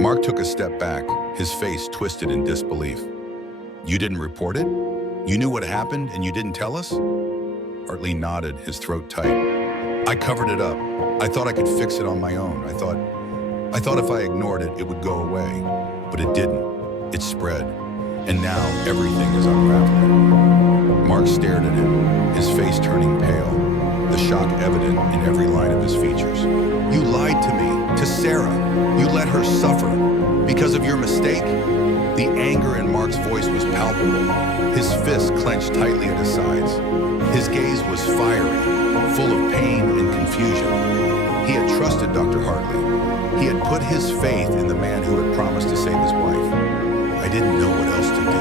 Mark took a step back, his face twisted in disbelief. You didn't report it? You knew what happened and you didn't tell us? Hartley nodded, his throat tight. I covered it up. I thought I could fix it on my own. I thought if I ignored it, it would go away. But it didn't. It spread. And now everything is unraveling. Mark stared at him, his face turning pale, the shock evident in every line of his features. You lied to me, to Sarah. You let her suffer. Because of your mistake? The anger in Mark's voice was palpable. His fists clenched tightly at his sides. His gaze was fiery, full of pain and confusion. He had trusted Dr. Hartley. He had put his faith in the man who had promised to save his wife. I didn't know what else to do,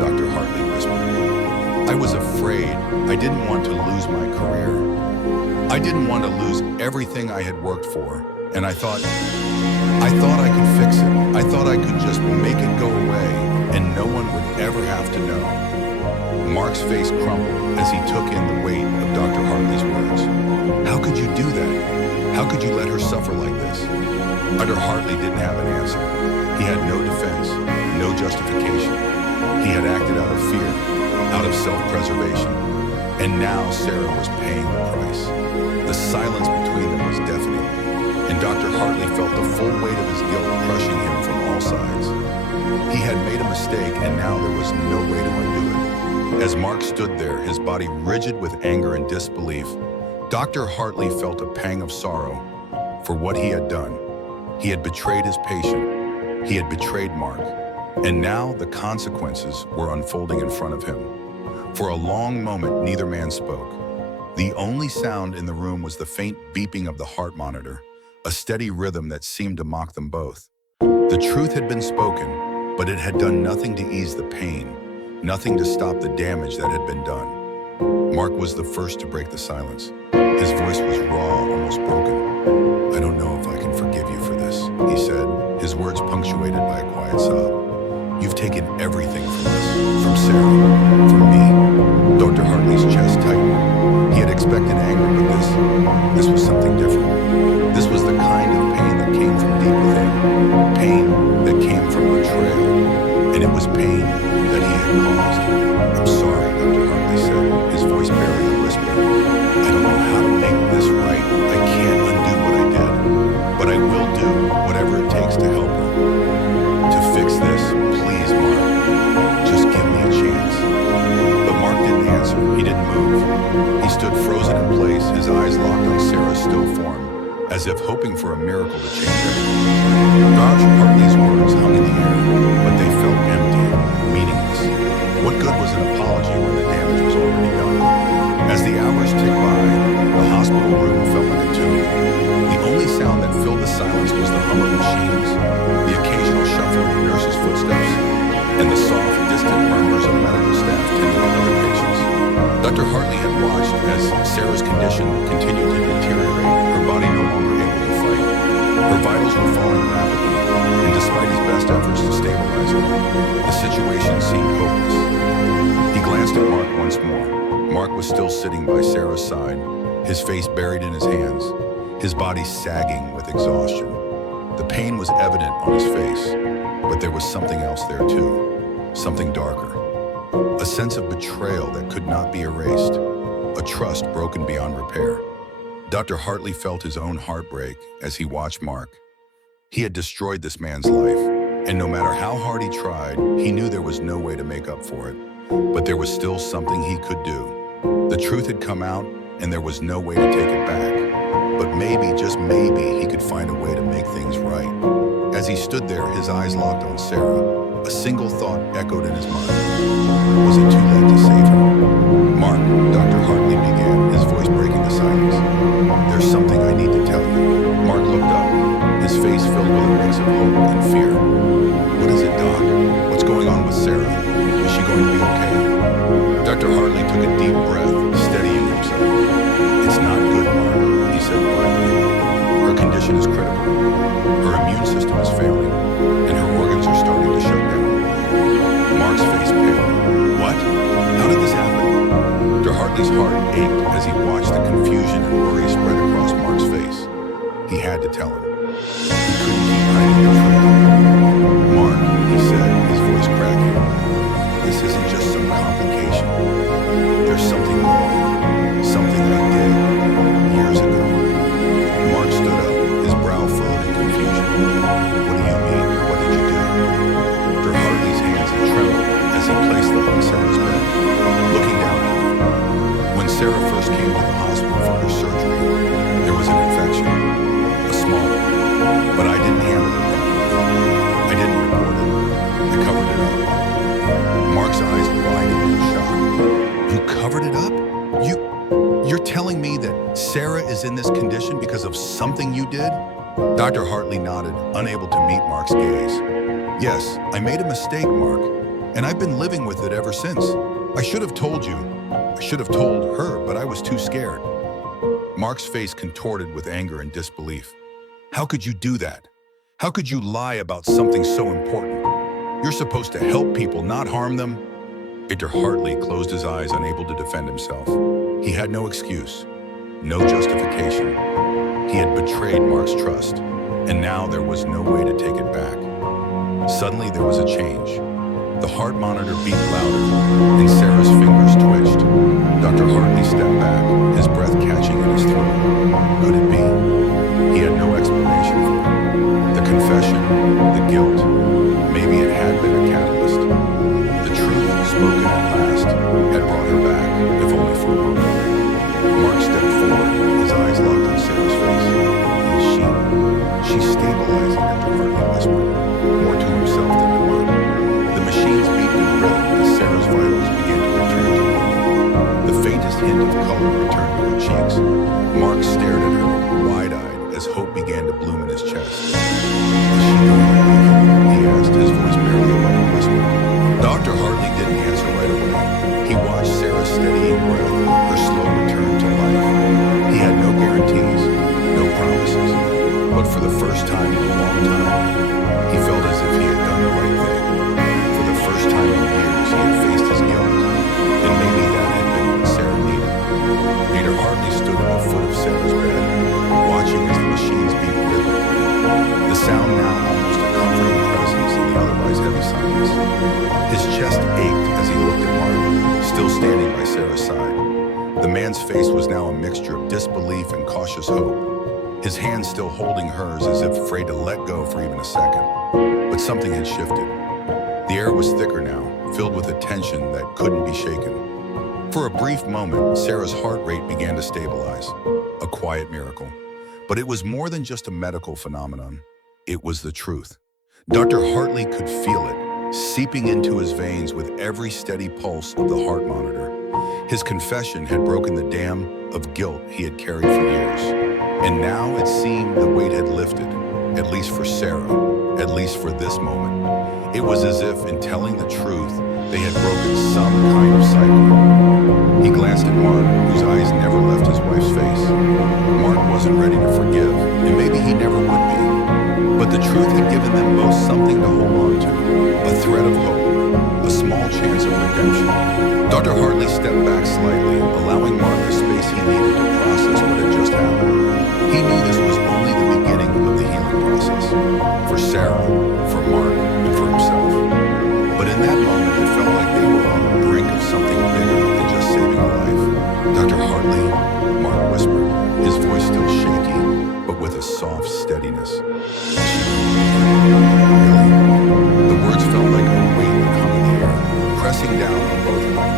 Dr. Hartley whispered. I was afraid. I didn't want to lose my career. I didn't want to lose everything I had worked for. And I thought I could fix it. I thought I could just make it go away, and no one would ever have to know. Mark's face crumpled as he took in the weight of Dr. Hartley's words. How could you do that? How could you let her suffer like this? Dr. Hartley didn't have an answer. He had no defense, no justification. He had acted out of fear, out of self-preservation. And now Sarah was paying the price. The silence between them was deafening, and Dr. Hartley felt the full weight of his guilt crushing him from all sides. He had made a mistake, and now there was no way to undo it. As Mark stood there, his body rigid with anger and disbelief, Dr. Hartley felt a pang of sorrow for what he had done. He had betrayed his patient. He had betrayed Mark. And now the consequences were unfolding in front of him. For a long moment, neither man spoke. The only sound in the room was the faint beeping of the heart monitor, a steady rhythm that seemed to mock them both. The truth had been spoken, but it had done nothing to ease the pain, nothing to stop the damage that had been done. Mark was the first to break the silence. His voice was raw, almost broken. I don't know if I can forgive you for this, he said, his words punctuated by a quiet sob. You've taken everything from us, from Sarah, from me. Dr. Hartley's chest tightened. He had expected anger, but this was something different. This was the kind of pain that came from deep within, pain that came from betrayal, and it was pain that he had caused. I'm sorry, Dr. Hartley said, his voice barely a whisper. I don't know how to make this right. I can't undo what I did, but I will do whatever it takes to help her. To fix this, please, Mark. Just give me a chance. But Mark didn't answer. He didn't move. He stood frozen in place, his eyes locked on Sarah's still form, as if hoping for a miracle to change everything. Dr. Hartley's words hung in the air, but they felt empty, meaningless. What good was an apology when the damage was already done? As the hours ticked by, the hospital room felt like a tomb. The only sound that filled the silence was the hum of machines, the occasional shuffle of nurses' footsteps, and the soft, distant murmurs of medical staff tending to other patients. Dr. Hartley had watched as Sarah's condition continued to deteriorate, her body no longer able to fight. Her vitals were falling rapidly, and despite his best efforts to stabilize her, the situation seemed hopeless. He glanced at Mark once more. Mark was still sitting by Sarah's side, his face buried in his hands, his body sagging with exhaustion. The pain was evident on his face, but there was something else there too, something darker. A sense of betrayal that could not be erased, a trust broken beyond repair. Dr. Hartley felt his own heartbreak as he watched Mark. He had destroyed this man's life, and no matter how hard he tried, he knew there was no way to make up for it. But there was still something he could do. The truth had come out, and there was no way to take it back. But maybe, just maybe, he could find a way to make things right. As he stood there, his eyes locked on Sarah, a single thought echoed in his mind. Was it too late to save her? Mark, Dr. Hartley began, his voice breaking the silence. There's something I need to tell you. Mark looked up, his face filled with a mix of hope and fear. What is it, Doc? What's going on with Sarah? Is she going to be okay? Dr. Hartley took a deep breath, steadying himself. It's not good, Mark, he said quietly. Her condition is critical. Her immune system is failing, and her organs are starting to shut down. Mark's face paled. What? How did this happen? Dr. Hartley's heart ached as he watched the confusion and worry spread across Mark's face. He had to tell him. He couldn't keep hiding the truth. something you did? Dr. Hartley nodded, unable to meet Mark's gaze. Yes, I made a mistake, Mark, and I've been living with it ever since. I should have told you. I should have told her, but I was too scared. Mark's face contorted with anger and disbelief. How could you do that? How could you lie about something so important? You're supposed to help people, not harm them. Dr. Hartley closed his eyes, unable to defend himself. He had no excuse, no justification. He had betrayed Mark's trust, and now there was no way to take it back. Suddenly, there was a change. The heart monitor beat louder, and Sarah's fingers twitched. Dr. Hartley stepped back, his breath catching in his throat. Could it be? He had no explanation for it. The confession, the guilt, maybe it had been a catalyst. The truth, spoken at last, had brought her back, if only for a moment. Mark stepped forward, his eyes locked on Sarah's face. She's stabilizing, Dr. Hartley whispered, more to himself than to Mark. The machines beat in rhythm as Sarah's vitals began to return to normal. The faintest hint of color returned to her cheeks. Mark stared at her, wide-eyed, as hope began to bloom in his chest. Is she going to make it? He asked, his voice barely above a whisper. Dr. Hartley didn't answer right away. He watched Sarah's steadying breath, her slow return to life. He had no guarantees, no promises, but for the first time in a long time, he felt as if he had done the right thing. For the first time in years, he had faced his guilt, and maybe that had been what Sarah needed. Dr. Hartley stood at the foot of Sarah's bed, watching as the machines beat rhythmically. The sound now almost a comforting presence in the otherwise heavy silence. His chest ached as he looked at Mark, still standing by Sarah's side. The man's face was now a mixture of disbelief and cautious hope, his hand still holding hers as if afraid to let go for even a second. But something had shifted. The air was thicker now, filled with a tension that couldn't be shaken. For a brief moment, Sarah's heart rate began to stabilize, a quiet miracle. But it was more than just a medical phenomenon. It was the truth. Dr. Hartley could feel it, seeping into his veins with every steady pulse of the heart monitor. His confession had broken the dam of guilt he had carried for years. And now it seemed the weight had lifted, at least for Sarah, at least for this moment. It was as if, in telling the truth, they had broken some kind of cycle. He glanced at Mark, whose eyes never left his wife's face. Mark wasn't ready to forgive, and maybe he never would be. But the truth had given them both something to hold on to, a thread of hope, a small chance of redemption. Dr. Hartley stepped back slightly, allowing Mark the space he needed to process what had just happened. He knew this was only the beginning of the healing process, for Sarah, for Mark, and for himself. But in that moment, it felt like they were on the brink of something bigger than just saving a life. Dr. Hartley, Mark whispered, his voice still shaky, but with a soft steadiness. Really? The words felt like a weight that hung in the air, pressing down on both of them.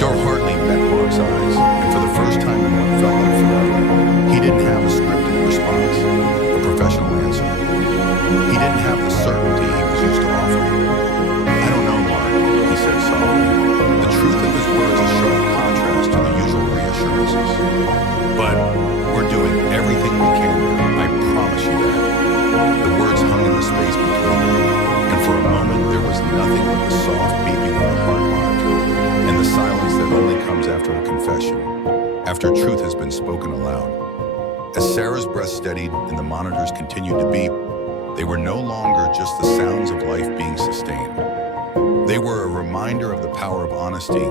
Dr. Hartley met Mark's eyes, and for the first time in what felt like forever, he didn't have a scripted response, a professional answer. He didn't have the certainty he was used to offering. I don't know, Mark, he said softly. The truth of his words is sharp contrast to the usual reassurances. But we're doing everything we can now, I promise you that. The words hung in the space between them, and for a moment there was nothing but the soft beeping of the heart monitor, and the silence that only comes after a confession, after truth has been spoken aloud. As Sarah's breath steadied and the monitors continued to beep, they were no longer just the sounds of life being sustained. They were a reminder of the power of honesty,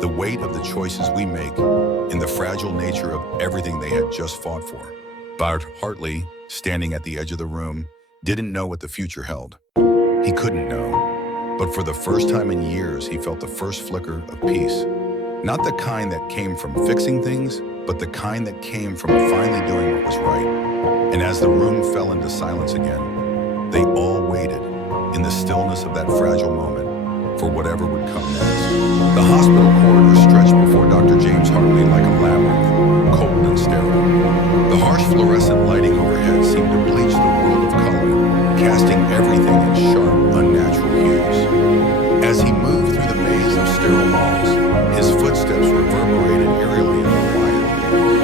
the weight of the choices we make, and the fragile nature of everything they had just fought for. Bart Hartley, standing at the edge of the room, didn't know what the future held. He couldn't know, but for the first time in years, he felt the first flicker of peace. Not the kind that came from fixing things, but the kind that came from finally doing what was right. And as the room fell into silence again, they all waited, in the stillness of that fragile moment, for whatever would come next. The hospital corridor stretched before Dr. James Hartley like a labyrinth, cold and sterile. The harsh fluorescent lighting overhead seemed to bleach the world of color, casting everything in sharp, unnatural hues. As he moved through the maze of sterile halls, his footsteps reverberated eerily in the quiet,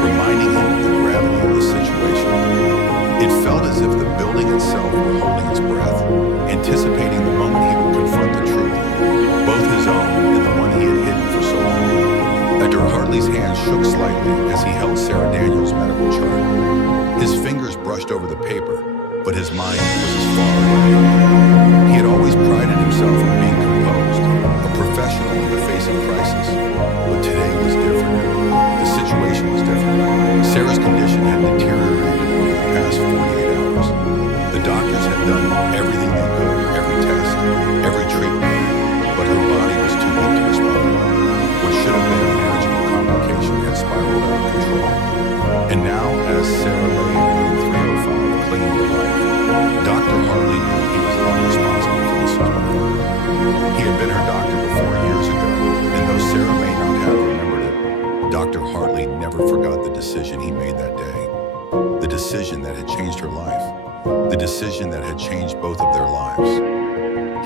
reminding him of the gravity of the situation. anticipating the moment he would confront the truth, both his own and the one he had hidden for so long. Dr. Hartley's hand shook slightly as he held Sarah Daniels' medical chart. His fingers brushed over the paper, but his mind was as far away. He had always prided himself on being composed, a professional in the face of crisis. But today was different. The situation was different. Sarah's condition had deteriorated over the past 48 hours. The doctors had done everything they could, every test, every treatment, but her body was too weak to respond. What should have been a manageable complication had spiraled out of control. And now, as Sarah lay in room 305 clinging to life, Dr. Hartley knew he was not responsible for this as well. He had been her doctor before years ago, and though Sarah may not have remembered it, Dr. Hartley never forgot the decision he made that day. The decision that had changed her life. The decision that had changed both of their lives.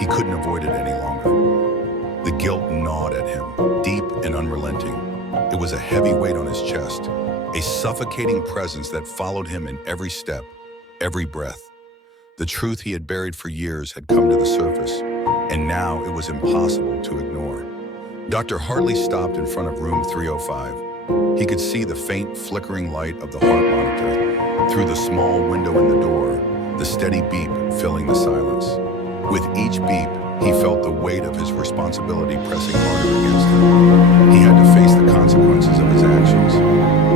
He couldn't avoid it any longer. The guilt gnawed at him, deep and unrelenting. It was a heavy weight on his chest, a suffocating presence that followed him in every step, every breath. The truth he had buried for years had come to the surface, and now it was impossible to ignore. Dr. Hartley stopped in front of room 305. He could see the faint flickering light of the heart monitor through the small window in the door, the steady beep filling the silence. With each beep, he felt the weight of his responsibility pressing harder against him. He had to face the consequences of his actions.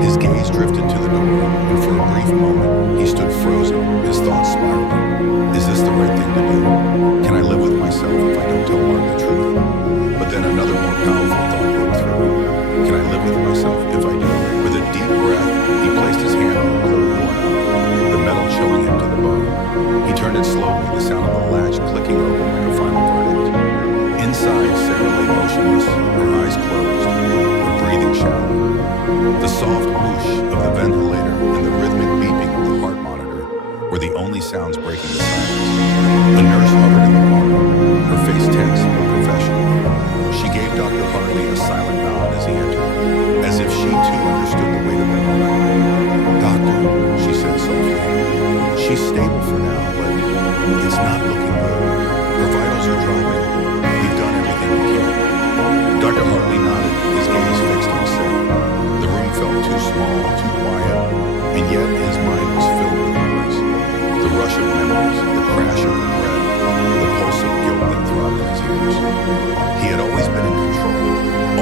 His gaze drifted to the door, and for a brief moment, he stood frozen, his thoughts spiraling. Is this the right thing to do? Can I live with myself if I don't tell Mark the truth? But then another more powerful thought broke through. Can I live with myself if I do? With a deep breath, he placed his hand on the closed doorknob, the metal chilling him to the bone. He turned it slowly, the sound of the latch clicking open like a final verdict. Inside, Sarah lay motionless, her eyes closed, her breathing shallow. The soft whoosh of the ventilator and the rhythmic beeping of the heart monitor were the only sounds breaking the silence. A nurse hovered in the corner, her face tense but professional. She gave Dr. Hartley a silent nod as he entered, as if she too understood the weight of the moment. Doctor, she said softly, she's stable for now, but it's not looking good. Her vitals are dropping. We've done everything we can. Dr. Hartley nodded, his gaze fixed on Sarah. The room felt too small, too quiet, and yet his mind was filled with noise. The rush of memories, the crash of regret, the pulse of guilt that throbbed in his ears. He had always been in control,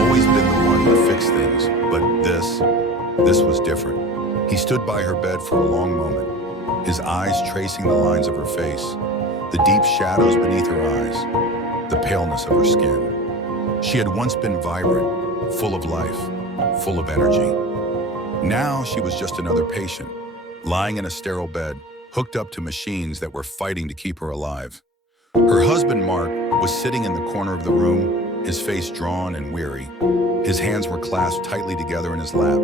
always been the one to fix things, but this was different. He stood by her bed for a long moment, his eyes tracing the lines of her face, the deep shadows beneath her eyes, the paleness of her skin. She had once been vibrant, full of life, full of energy. Now she was just another patient, lying in a sterile bed, hooked up to machines that were fighting to keep her alive. Her husband, Mark, was sitting in the corner of the room, his face drawn and weary. His hands were clasped tightly together in his lap,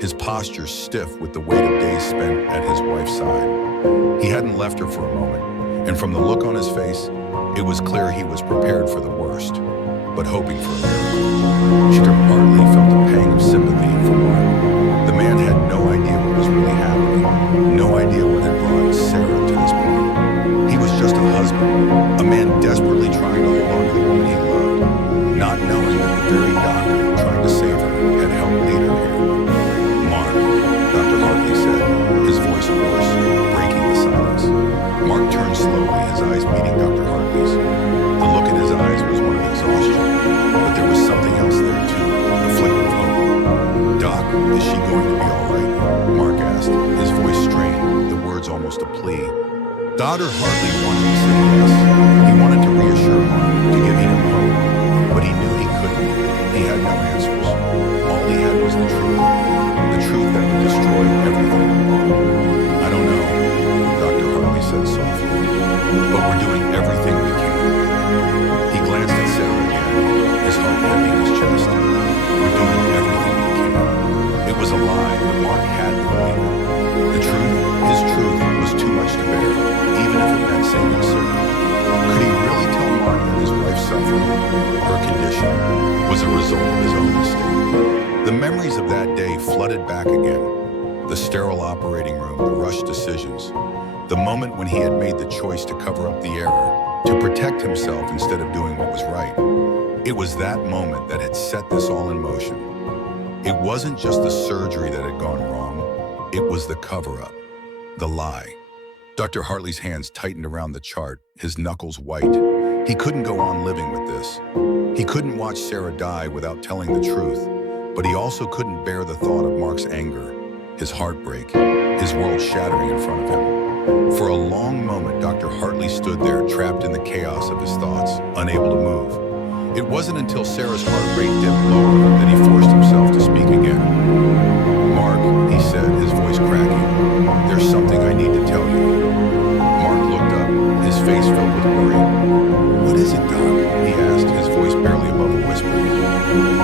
his posture stiff with the weight of days spent at his wife's side. He hadn't left her for a moment, and from the look on his face, it was clear he was prepared for the worst, but hoping for a miracle. Dr. Hartley felt a pang of sympathy for Mark. The man had no idea what was really happening, no idea what had brought Sarah to this point. He was just a husband, a man desperately trying to hold on to the woman he loved, not knowing that the very doctor trying to save her had helped lead her here. Mark, Dr. Hartley said, his voice hoarse, breaking the silence. Mark turned slowly, his eyes meeting Dr. Hartley's. The look in his eyes was one of exhaustion, but there was something else there too, a flicker of hope. Doc, is she going to be all right? Mark asked, his voice strained, the words almost a plea. Dr. Hartley wanted to say yes. He wanted to reassure Mark, to give him hope, but he knew he couldn't. He had no answers. All he had was the truth that would destroy everything. I don't know, Dr. Hartley said softly, but we're doing everything we can. He glanced at Sarah again, his heart heavy in his chest. We're doing everything we can. It was a lie, but Mark had to believe it. The truth, his truth, was too much to bear, even if it meant saving Sarah. Could he really tell Mark that his wife's suffering, her condition, was a result of his own mistake? The memories of that day flooded back again. The sterile operating room, the rushed decisions, the moment when he had made the choice to cover up the error. to protect himself instead of doing what was right. It was that moment that had set this all in motion. It wasn't just the surgery that had gone wrong, it was the cover-up, the lie. Dr. Hartley's hands tightened around the chart, his knuckles white. He couldn't go on living with this. He couldn't watch Sarah die without telling the truth, but he also couldn't bear the thought of Mark's anger, his heartbreak, his world shattering in front of him. For a long moment, Dr. Hartley stood there, trapped in the chaos of his thoughts, unable to move. It wasn't until Sarah's heart rate dipped lower that he forced himself to speak again. "Mark," he said, his voice cracking, "there's something I need to tell you." Mark looked up, his face filled with worry. "What is it, Doc?" he asked, his voice barely above a whisper.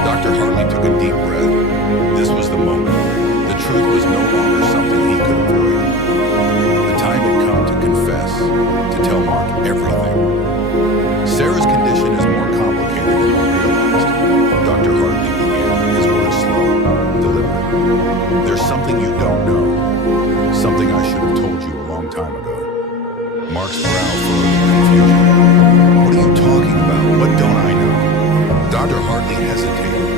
Dr. Hartley took a deep breath. This was the moment. The truth was no longer something he could avoid. The time had come to confess, to tell Mark everything. "Sarah's condition is more complicated than we realized," Dr. Hartley began, his words slow, deliberate. "There's something you don't know, something I should have told you a long time ago." Mark's brow furrowed in confusion. "What are you talking about? What don't I know?" Dr. Hartley hesitated,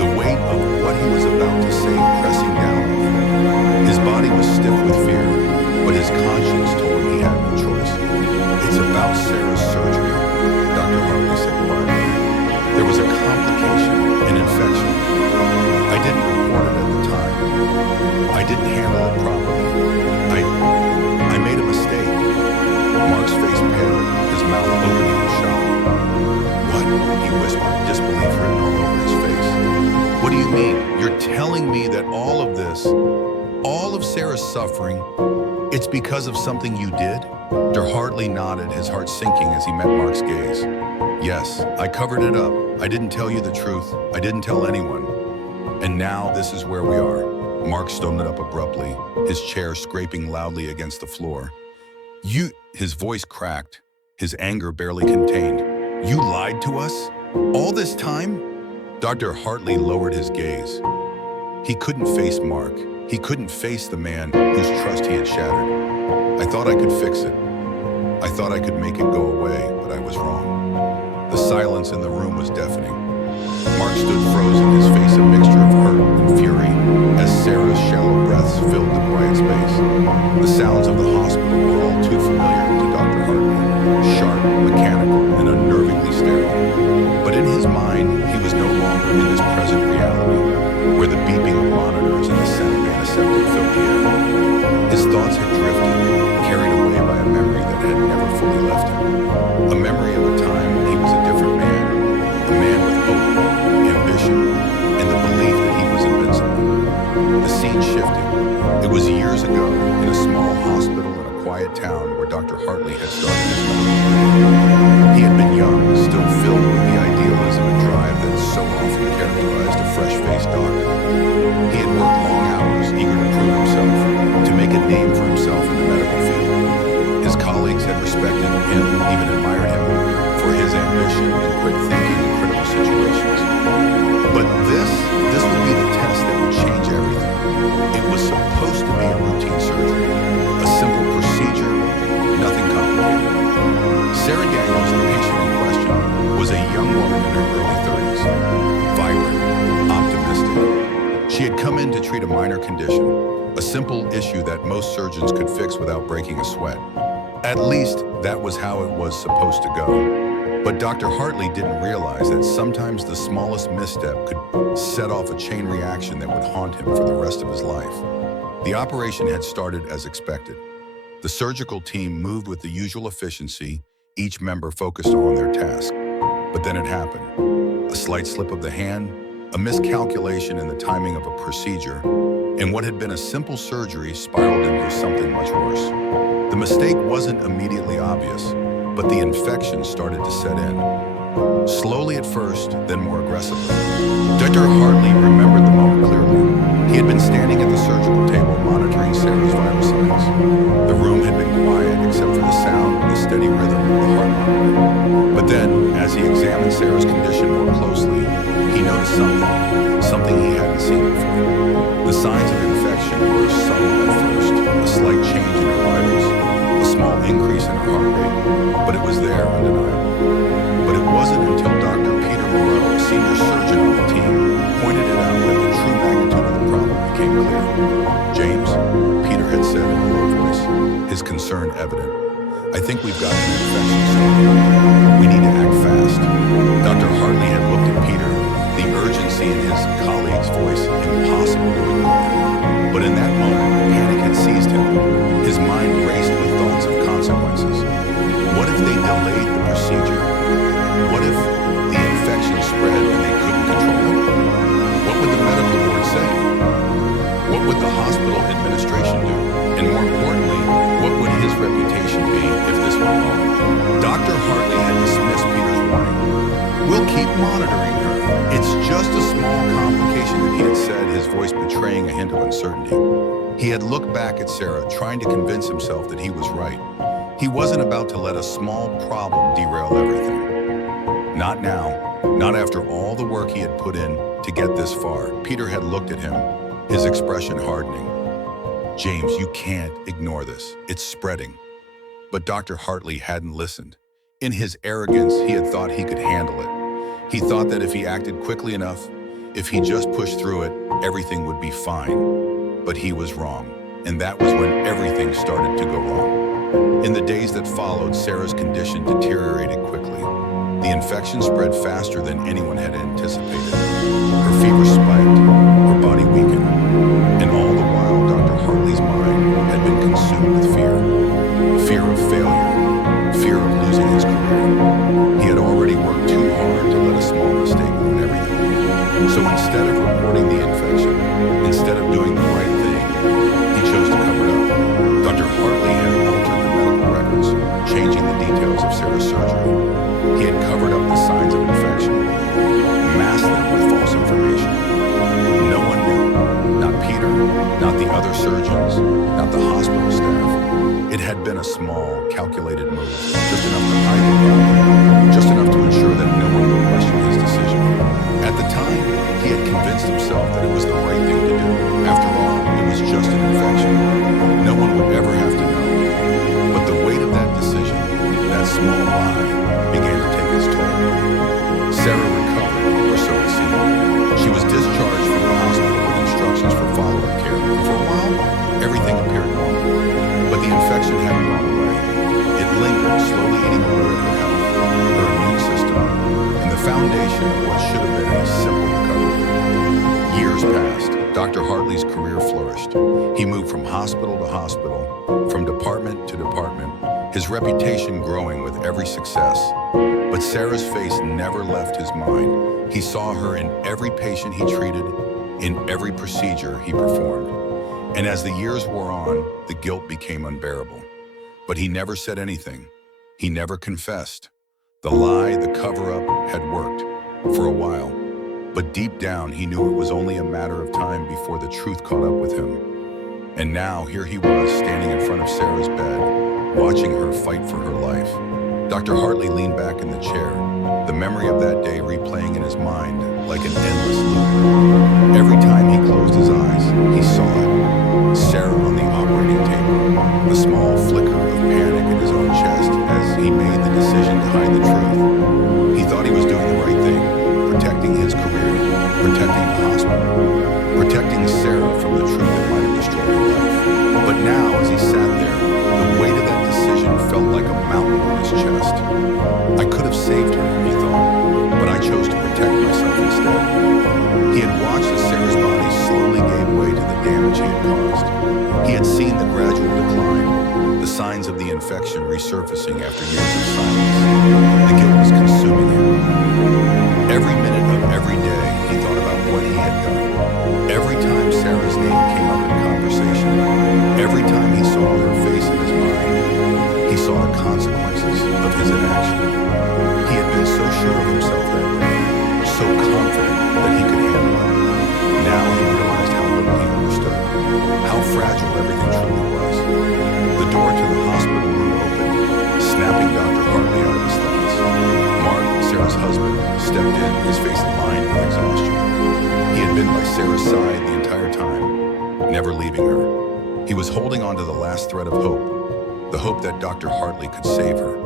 the weight of what he was about to say pressing down on him. His body was stiff with fear, but his conscience told him he had no choice. "It's about Sarah's surgery," Dr. Hartley said quietly. "There was a complication, an infection. I didn't report it at the time. I didn't handle it properly. I made a mistake." Mark's face paled, his mouth opening in shock. "What?" he whispered, disbelief written all over his face. "What do you mean? You're telling me that all of this, all of Sarah's suffering, it's because of something you did?" Dr. Hartley nodded, his heart sinking as he met Mark's gaze. "Yes, I covered it up. I didn't tell you the truth. I didn't tell anyone. And now this is where we are." Mark stood up abruptly, his chair scraping loudly against the floor. His voice cracked, his anger barely contained. "You lied to us? All this time?" Dr. Hartley lowered his gaze. He couldn't face Mark. He couldn't face the man whose trust he had shattered. "I thought I could fix it. I thought I could make it go away, but I was wrong." The silence in the room was deafening. Mark stood frozen, his face a mixture of hurt and fury, as Sarah's shallow breaths filled the quiet space. The sounds of the hospital were all too familiar to Dr. Hartley, sharp, mechanical, and unnervingly sterile. But in his mind, he was no longer in this present reality, where the beeping of monitors and the scent of antiseptic filled the air. His thoughts had drifted, carried away by a memory that had never fully left him. A memory of a time when he was a different man, a man with hope, ambition, and the belief that he was invincible. The scene shifted. It was years ago, in a small hospital in a quiet town where Dr. Hartley had started his life. He had been young, still filled with the idealism and drive that so often characterized a fresh-faced doctor. He had worked long hours, eager to prove himself, to make a name for himself in the medical field. His colleagues had respected him, even admired him, for his ambition and quick thinking in critical situations. But this would be the test that would change everything. It was supposed to be a routine surgery, a simple procedure, nothing complicated. Sarah Daniels, the patient in question, was a young woman in her early 30s, vibrant, optimistic. She had come in to treat a minor condition, a simple issue that most surgeons could fix without breaking a sweat. At least, that was how it was supposed to go. But Dr. Hartley didn't realize that sometimes the smallest misstep could set off a chain reaction that would haunt him for the rest of his life. The operation had started as expected. The surgical team moved with the usual efficiency, each member focused on their task. But then it happened. A slight slip of the hand, a miscalculation in the timing of a procedure, and what had been a simple surgery spiraled into something much worse. The mistake wasn't immediately obvious, but the infection started to set in. Slowly at first, then more aggressively. Dr. Hartley remembered the moment clearly. He had been standing at the surgical table monitoring Sarah's vital signs. The room had been quiet except for the sound and the steady rhythm of the heart monitor. But then, as he examined Sarah's condition more closely, he noticed something he hadn't seen before. The signs of infection were subtle at first, a slight change in her vitals, a small increase in her heart rate, but it was there undeniably. his concern evident. "I think we've got an infection starting. We need to act fast." Dr. Hartley had looked at Peter, the urgency in his colleague's voice impossible to ignore. But in that moment, panic had seized him. His mind raced with thoughts of consequences. What if they delayed the procedure? What if the infection spread and they couldn't control it? What would the medical board say? What would the hospital administration do? And more importantly, what would his reputation be if this went wrong? Dr. Hartley had dismissed Peter's warning. "We'll keep monitoring her. It's just a small complication," he had said, his voice betraying a hint of uncertainty. He had looked back at Sarah, trying to convince himself that he was right. He wasn't about to let a small problem derail everything. Not now. Not after all the work he had put in to get this far. Peter had looked at him, his expression hardening. "James, you can't ignore this. It's spreading." But Dr. Hartley hadn't listened. In his arrogance, he had thought he could handle it. He thought that if he acted quickly enough, if he just pushed through it, everything would be fine. But he was wrong, and that was when everything started to go wrong. In the days that followed, Sarah's condition deteriorated quickly. The infection spread faster than anyone had anticipated. Her fever spiked, her body weakened, and all the while Dr. Hartley's mind had been consumed with fear. Fear of failure, fear of losing his career. He had already worked too hard to let a small mistake ruin everything. So instead of reporting the infection, instead of doing the right thing, he chose to cover it up. Dr. Hartley had altered the medical records, changing the details of Sarah's surgery. He had covered up the signs of infection, masked them with false information. No one knew, not Peter, not the other surgeons, not the hospital staff. It had been a small, calculated move, just enough to hide the problem, just enough to ensure that no one would question his decision. At the time, he had convinced himself that it was the right thing to do. After all, it was just an infection. No one would ever have to know. But the weight of that decision, that small lie, began to take its toll. Sarah recovered, or so it seemed. She was discharged from the hospital with instructions for follow-up care. For a while, everything appeared normal. But the infection hadn't gone away. It lingered, slowly eating away at her health, her immune system, and the foundation of what should have been a simple recovery. Years passed. Dr. Hartley's career flourished. He moved from hospital to hospital, from department to department, his reputation growing with every success. But Sarah's face never left his mind. He saw her in every patient he treated, in every procedure he performed. And as the years wore on, the guilt became unbearable. But he never said anything. He never confessed. The lie, the cover-up, had worked for a while. But deep down, he knew it was only a matter of time before the truth caught up with him. And now, here he was, standing in front of Sarah's bed, watching her fight for her life. Dr. Hartley leaned back in the chair, the memory of that day replaying in his mind like an endless loop. Every time he closed his eyes, he saw it. Sarah on the operating table, the small flicker of panic in his own chest as he made the decision to hide the truth. He thought he was doing the right thing, protecting his career, protecting the hospital, protecting Sarah from the truth that might have destroyed her life. But now, as he sat there, the weight of that decision felt like a mountain on his chest. I could have saved her, he thought, but I chose to protect myself instead. He had watched as Sarah's body slowly gave way to the damage he had caused. He had seen the gradual decline, the signs of the infection resurfacing after years of silence. The guilt was consuming him. Every minute of every day, he thought about what he had done. Every time Sarah's name came up in conversation, every time he saw her face in his mind, he saw the consequences of his inaction. He had been so sure of himself that day, so confident that he could handle it. Now he realized how little he understood, how fragile everything truly was. The door to the hospital room opened, snapping Dr. Hartley out of his thoughts. Mark, Sarah's husband, stepped in, his face lined with exhaustion. He had been by Sarah's side the entire time, never leaving her. He was holding on to the last thread of hope, the hope that Dr. Hartley could save her.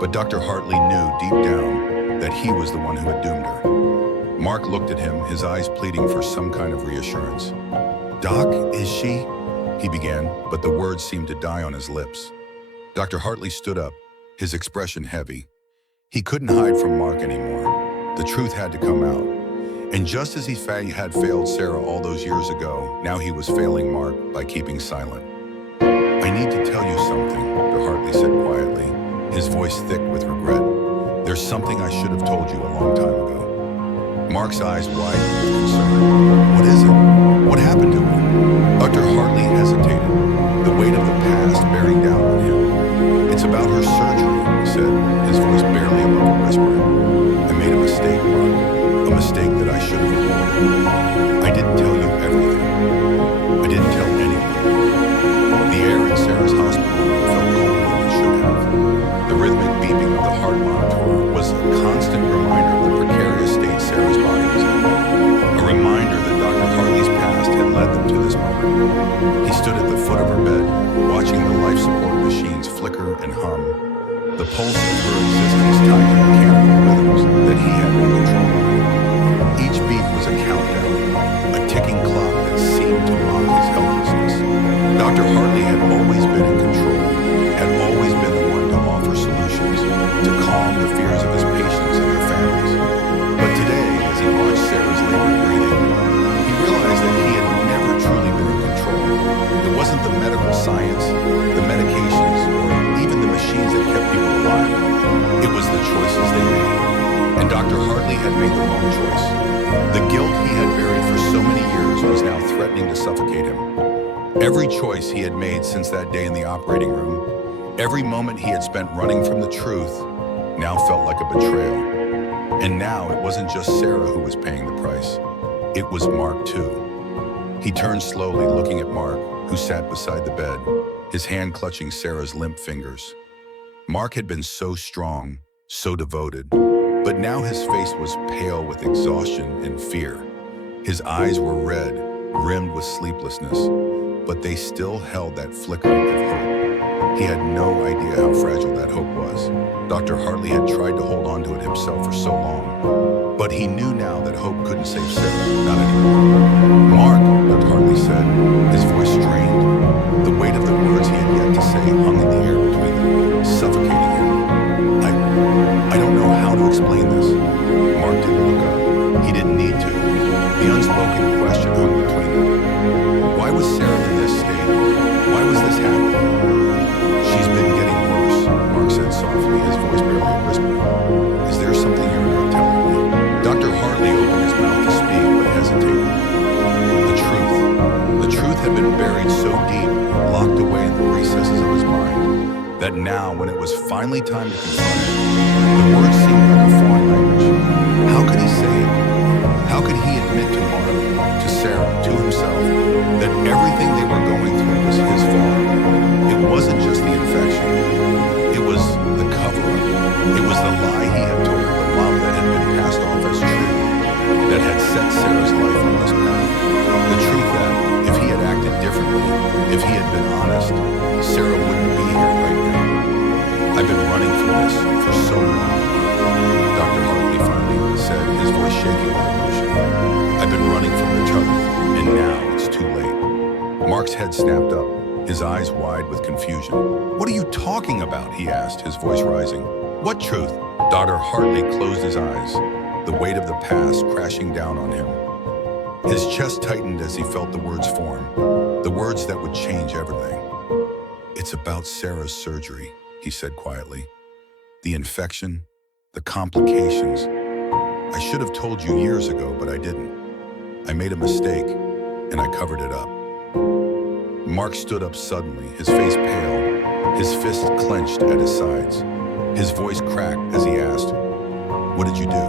But Dr. Hartley knew deep down that he was the one who had doomed her. Mark looked at him, his eyes pleading for some kind of reassurance. "Doc, is she?" he began, but the words seemed to die on his lips. Dr. Hartley stood up, his expression heavy. He couldn't hide from Mark anymore. The truth had to come out. And just as he had failed Sarah all those years ago, now he was failing Mark by keeping silent. "I need to tell you something," Dr. Hartley said quietly, his voice thick with regret. "There's something I should have told you a long time ago." Mark's eyes widened with concern. "What is it? What happened to her?" Dr. Hartley hesitated, the weight of the past bearing down on him. "It's about her surgery," he said, his voice barely above a whisper. "I made a mistake, Mark, a mistake that I should have avoided. I didn't tell you everything. I didn't tell anyone." The air in Sarah's hospital room felt colder than it should have. The rhythmic beeping of the heart monitor was a constant reminder of the precarious state Sarah's body was in. A reminder that Dr. Hartley's past had led them to this moment. He stood at the foot of her bed, watching the life support machines flicker and hum, the pulse of her existence tied to mechanical rhythms that he had no control over. Each beat was a countdown, a ticking clock that seemed to mock his helplessness. Dr. Hartley had always been in control, had always been the one to offer solutions, to calm the fears of his patients and their families. But today, as he watched Sarah's labored breathing, he realized that he had never truly been in control. It wasn't the medical science, the medications, or even the machines that kept people alive. It was the choices they made. And Dr. Hartley had made the wrong choice. The guilt he had buried for so many years was now threatening to suffocate him. Every choice he had made since that day in the operating room, every moment he had spent running from the truth, now felt like a betrayal. And now it wasn't just Sarah who was paying the price. It was Mark too. He turned slowly, looking at Mark, who sat beside the bed, his hand clutching Sarah's limp fingers. Mark had been so strong, so devoted, but now his face was pale with exhaustion and fear. His eyes were red, rimmed with sleeplessness, but they still held that flicker of hope. He had no idea how fragile that hope was. Dr. Hartley had tried to hold on to it himself for so long, but he knew now that hope couldn't save Sarah, not anymore. "Mark," Dr. Hartley said, his voice strained. The weight of the words he had yet to say hung in the air between them, suffocating him. I don't know how to explain this." Mark didn't look up. He didn't need to. The unspoken question hung between them. Why was Sarah in this state? Why was this happening? "She's been getting worse," Mark said softly, his voice barely a whisper. "Is there something you're not telling me?" Dr. Hartley opened his mouth to speak, but hesitated. The truth had been buried so deep, locked away in the recesses of his mind, that now, when it was finally time to confront it, the words seemed like a foreign language. How could he say it? How could he admit to Mark, to Sarah, to himself, that everything they were going through was his fault? It wasn't just the infection. It was the cover-up. It was the lie he had told, the love that had been passed off as true, that had set Sarah's life on this path. The truth that, if he had acted differently, if he had been honest, Sarah wouldn't be here right now. "I've been running from this for so long," Dr. Hartley finally said, his voice shaking with emotion. "I've been running from the truth, and now it's too late." Mark's head snapped up, his eyes wide with confusion. "What are you talking about?" he asked, his voice rising. "What truth?" Dr. Hartley closed his eyes, the weight of the past crashing down on him. His chest tightened as he felt the words form, the words that would change everything. "It's about Sarah's surgery," he said quietly. "The infection, the complications. I should have told you years ago, but I didn't. I made a mistake, and I covered it up." Mark stood up suddenly, his face pale, his fists clenched at his sides. His voice cracked as he asked, "What did you do?"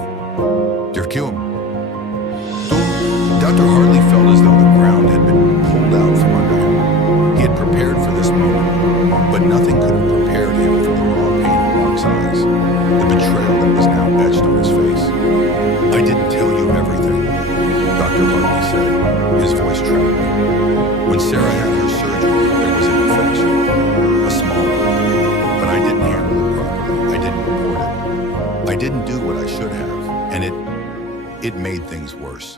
"Dirkum." Dr. Hartley felt as though the ground had been pulled out from under him. He had prepared for this moment, but nothing could have prepared him for the raw pain in Mark's eyes, the betrayal that was now etched on his face. "I didn't tell you everything," Dr. Hartley said, his voice trembling. "When Sarah had her surgery, there was an infection, a small one, but I didn't handle it properly. I didn't report it. I didn't do what I should have, and it made things worse."